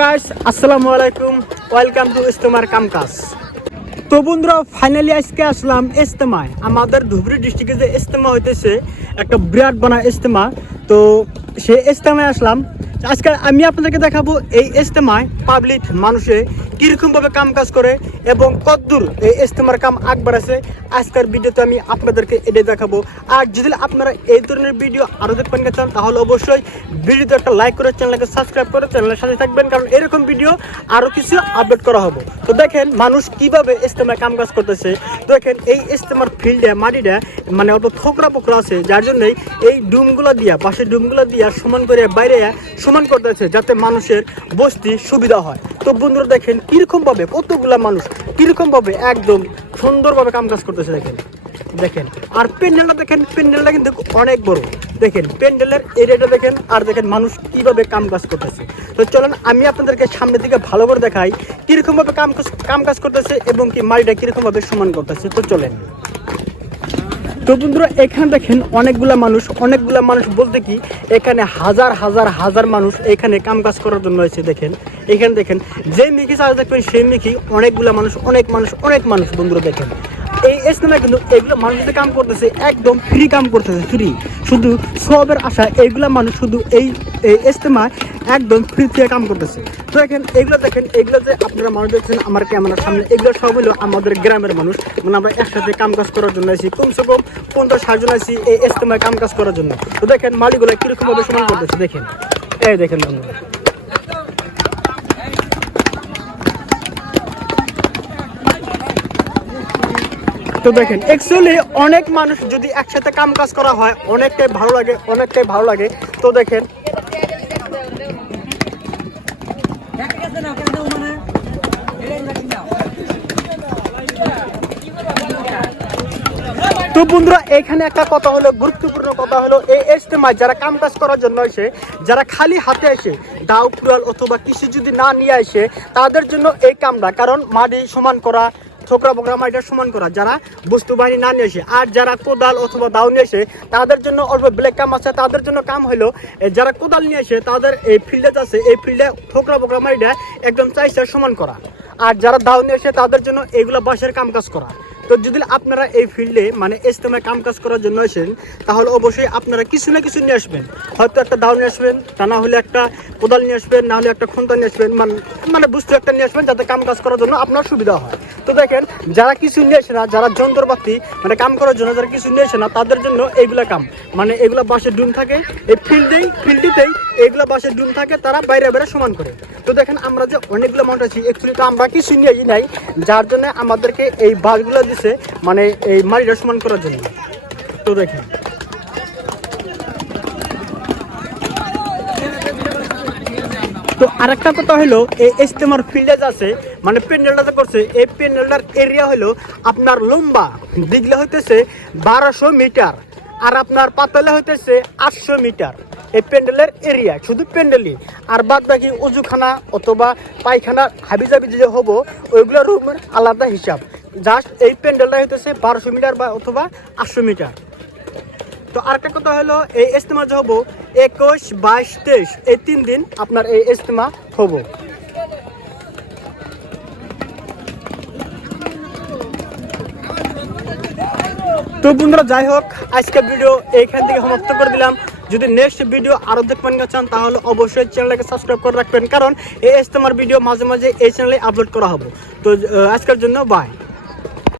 Guys আসসালামু আলাইকুম। Welcome to ইস্তেমার কামকাজ তো বন্ধুরা ফাইনালি আজকে আসলাম ইস্তেমায় আমাদের ধুবড়ি ডিস্ট্রিক্টে যে ইস্তেমা হইতেছে, একটা বিরাট বানা ইস্তেমা তো সেই ইস্তেমায় আসলাম। আজকে আমি আপনাদেরকে দেখাবো এই ইস্তেমায় পাবলিক মানুষে কীরকমভাবে কাম কাজ করে এবং কদ্দূর এই ইস্তেমার কাম আগ বাড়াছে আজকের ভিডিওতে আমি আপনাদেরকে এটাই দেখাবো। আর যদি আপনারা এই ধরনের ভিডিও আরও দেখবেন চান, তাহলে অবশ্যই ভিডিওতে একটা লাইক করে চ্যানেলকে সাবস্ক্রাইব করে চ্যানেলের সাথে থাকবেন, কারণ এরকম ভিডিও আরও কিছু আপডেট করা হবে। তো দেখেন মানুষ কীভাবে ইস্তেমায় কাম কাজ করতেছে। দেখেন এই ইস্তেমার ফিল্ডে মাটিটা মানে অত থোকরা পোকরা আছে, যার জন্যই এই ডুমগুলো দিয়া পাশে ডুমগুলো দিয়া সমান করে বাইরে সমান করতেছে যাতে মানুষের বসতি সুবিধা হয়। তো বন্ধুরা দেখেন কীরকম ভাবে কতগুলা মানুষ কীরকম ভাবে একদম সুন্দরভাবে কাম কাজ করতেছে দেখেন। দেখেন, আর প্যান্ডেলটা দেখেন, প্যান্ডেলটা কিন্তু অনেক বড়। দেখেন, প্যান্ডেলের এরিয়াটা দেখেন, আর দেখেন মানুষ কীভাবে কাম কাজ করতেছে। তো চলেন আমি আপনাদেরকে সামনের দিকে ভালো করে দেখাই কীরকম ভাবে কাম কাজ কাম কাজ করতেছে এবং কি মাটিটা কীরকম ভাবে সমান করতেছে। তো চলেন। তো বন্ধুরা, এখানে দেখেন অনেকগুলা মানুষ অনেকগুলা মানুষ বলতে কি, এখানে হাজার হাজার হাজার মানুষ এখানে কাম কাজ করার জন্য এসে দেখেন। এখানে দেখেন, যে মিকি চার্জ দেখবেন, সেই মিকি অনেকগুলা মানুষ, অনেক মানুষ অনেক মানুষ বন্ধুরা দেখেন। এই ইসলামে কিন্তু এগুলো মানুষ কাম করতেছে, একদম ফ্রি কাম করতেছে ফ্রি শুধু সবের আশা এইগুলা মানুষ শুধু এই এই ইস্তেমায় একদম ফ্রি থেকে কাম করতেছে। তো দেখেন এগুলো দেখেন, এগুলো যে আপনারা মানুষ দেখছেন আমার ক্যামেরার সামনে, এগুলো সব হলো আমাদের গ্রামের মানুষ। মানে আমরা একসাথে কাম কাজ করার জন্য আছি কমসে কম পঞ্চাশ ষাট জন আছি এই ইস্তেমায় কাম কাজ করার জন্য। তো দেখেন মালিগুলো কীরকম ভাবে সমান করতেছে, দেখেন। এই দেখেন বন্ধুরা। তো দেখেন অ্যাকচুয়ালি অনেক মানুষ যদি একসাথে কাম কাজ করা হয়, অনেকটাই ভালো লাগে, অনেকটাই ভালো লাগে। তো দেখেন, তো বন্ধুরা, এখানে একটা কথা হলো, গুরুত্বপূর্ণ কথা হলো, এই ইজতেমায় যারা কাম কাজ করার জন্য এসে যারা খালি হাতে এসে দাও, কুড়াল অথবা কিছু যদি না নিয়ে আসে, তাদের জন্য এই কামটা, কারণ মাটি সমান করা ছোকরা বোকরা এটা সমান করা, যারা বস্তু বাহিনী না নিয়ে আর যারা কোদাল অথবা দাও নিয়ে এসে, তাদের জন্য অল্প ব্ল্যাক কাম আছে, তাদের জন্য কাম হলো যারা কোদাল নিয়ে এসে, তাদের এই ফিল্ডে আছে এই ফিল্ডে ঠোকরা বোকরা মাইটা একদম চাইছে সমান করা। আর যারা দাও নিয়ে এসে, তাদের জন্য এগুলো বাঁশের কাম কাজ করা। তো যদি আপনারা এই ফিল্ডে মানে ইজতেমায় কাম কাজ করার জন্য আসেন, তাহলে অবশ্যই আপনারা কিছু না কিছু নিয়ে আসবেন। হয়তো একটা দাও নিয়ে আসবেন, তা না হলে একটা কোদাল নিয়ে আসবেন, না হলে একটা খুন্তা নিয়ে আসবেন, মান- মানে বুঝতে একটা নিয়ে আসবেন যাতে কাম কাজ করার জন্য আপনার সুবিধা হয়। তো দেখেন, যারা কিছু নিয়ে আসে না, যারা যন্ত্রপাতি মানে কাম করার জন্য যারা কিছু নিয়ে আসে না, তাদের জন্য এইগুলা কাম। মানে এগুলা বাসের ডুম থাকে, এই ফিল্ডেই, ফিল্ডটিতেই এইগুলা বাসের ডুম থাকে, তারা বাইরে বাইরে সমান করে। তো দেখেন, আমরা যে অনেকগুলো মাউন্ট আছি অ্যাকচুয়ালি তো আমরা কিছু নিয়েই নাই, যার জন্য আমাদেরকে এই বাসগুলো দিছে মানে এই মাটিটা সমান করার জন্য। তো দেখেন। তো আরেকটা কথা হলো, এই ইস্তেমার ফিল্ডে আছে মানে প্যান্ডেলটা করছে, এই প্যান্ডেলটার এরিয়া হলো আপনার লম্বা দিগলে হইতেছে বারোশো মিটার, আর আপনার পাতলে হইতেছে আটশো মিটার। এই প্যান্ডেলের এরিয়া শুধু প্যান্ডেলই আর বাদ বাকি উজুখানা অথবা পায়খানা হাবিজাবি যে হব ওইগুলো রুমের আলাদা হিসাব। জাস্ট এই প্যান্ডেলটা হইতেছে বারোশো মিটার বা অথবা আটশো মিটার। তো আরেকটা কথা হলো, এই ইজতেমা যে হব, একুশ, বাইশ, তেইশ, এই তিন দিন আপনার এই ইজতেমা হব। তো বন্ধুরা, যাই হোক, আজকের ভিডিও এইখান থেকে সমাপ্ত করে দিলাম। যদি নেক্সট ভিডিও আরও দেখবেন চান, তাহলে অবশ্যই চ্যানেলটাকে সাবস্ক্রাইব করে রাখবেন। কারণ এই ইজতেমার ভিডিও মাঝে মাঝে এই চ্যানেলে আপলোড করা হবে। তো আজকের জন্য বাই